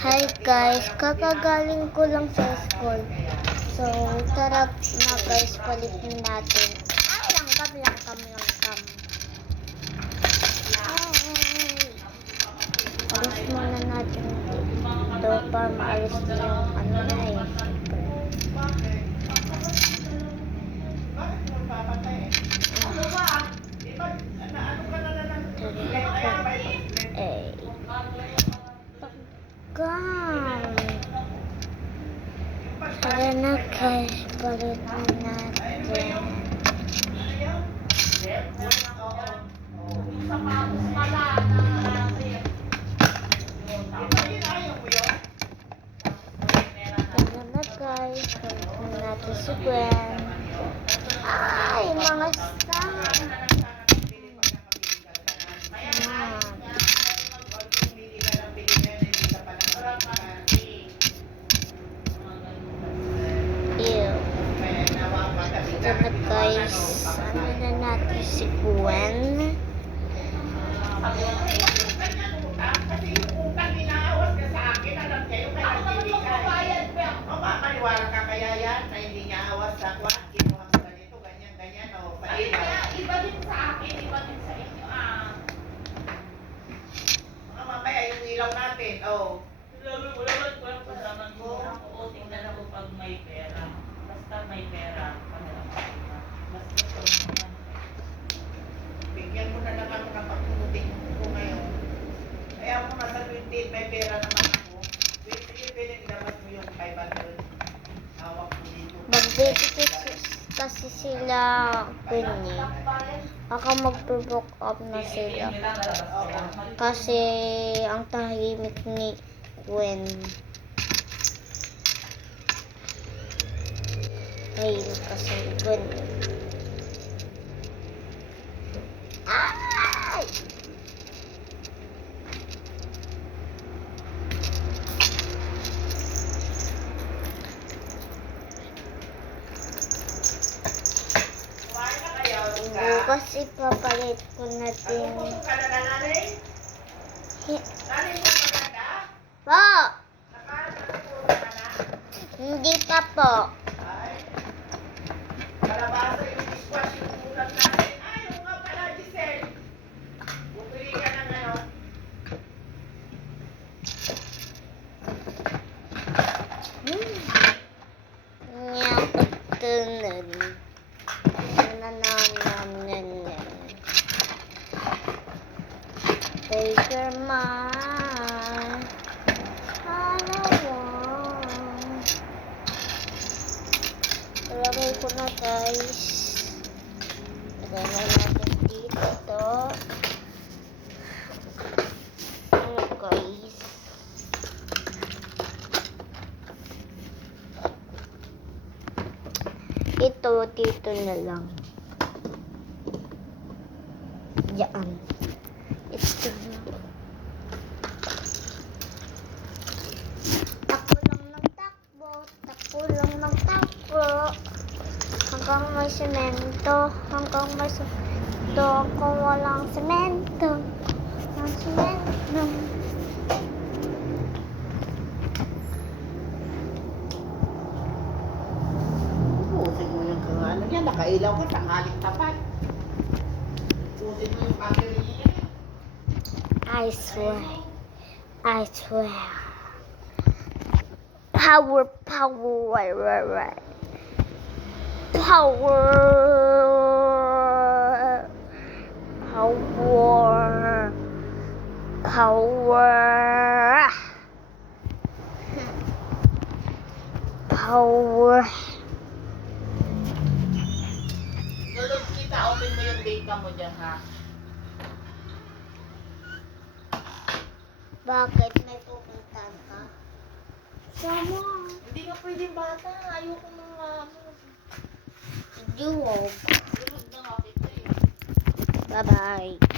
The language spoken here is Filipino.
Hi guys, kakagaling ko lang sa school. So, tara na guys, palitin natin. Ay, langkam. Alis muna natin ito para maalis na yung ano na eh. Tara na guys, palitin natin. Tara na guys, palitin natin si Gwen. Ay, mga star. Ito na guys, ano na natin si Gwen. Maniwala ka kaya yan na hindi niya awas sa kwan, kinuha sa ganito, ganyan, o pailaw. Iba din sa akin, iba din sa inyo, Mga mamaya yung ilaw natin, Oo, tingnan ako pag may pera. Basta may pera, basta bigyan mo na naman ng pagtumuting ko ngayon. Kaya mo nasa 28, may pera naman ako. Sige, pwede ilabas mo yung 500. Hawak mo dito. Mag-dedicate kasi sila Queenie. Baka mag-book up na sila. Kasi ang tahimik ni Gwen. Tahimik kasi ni Gwen. Ay! Bukas ipapalit ko na din. Ka na nanay? Nanay mo maganda? Po! Nakatulog ka na? Hindi pa po. Ay, kalabasa yung dishwash yung ulam natin. Ay, yung nga pala, Giselle. Bumili ka ng ano. Nyapatunan. Take your mind. Ilagay ko na guys. Lagay na natin dito to. Ano guys? Ito dito na lang. Diyan. Ito na. Takbo lang ng takbo. Takbo lang ng takbo. Hanggang may semento. Hanggang may semento. Kung walang semento. Walang semento. Pusin mo yung ano yan. Nakailaw ka sa haling tapat. Pusin mo yung battery niya. I swear. I swear. Power. Power. Lulog kita, open mo yung data mo dyan, ha? Bakit may pupuntahan ka? Sama. Hindi ka pwedeng bata. Ayoko mga Duwag. Lulog na nga kita eh. Bye-bye.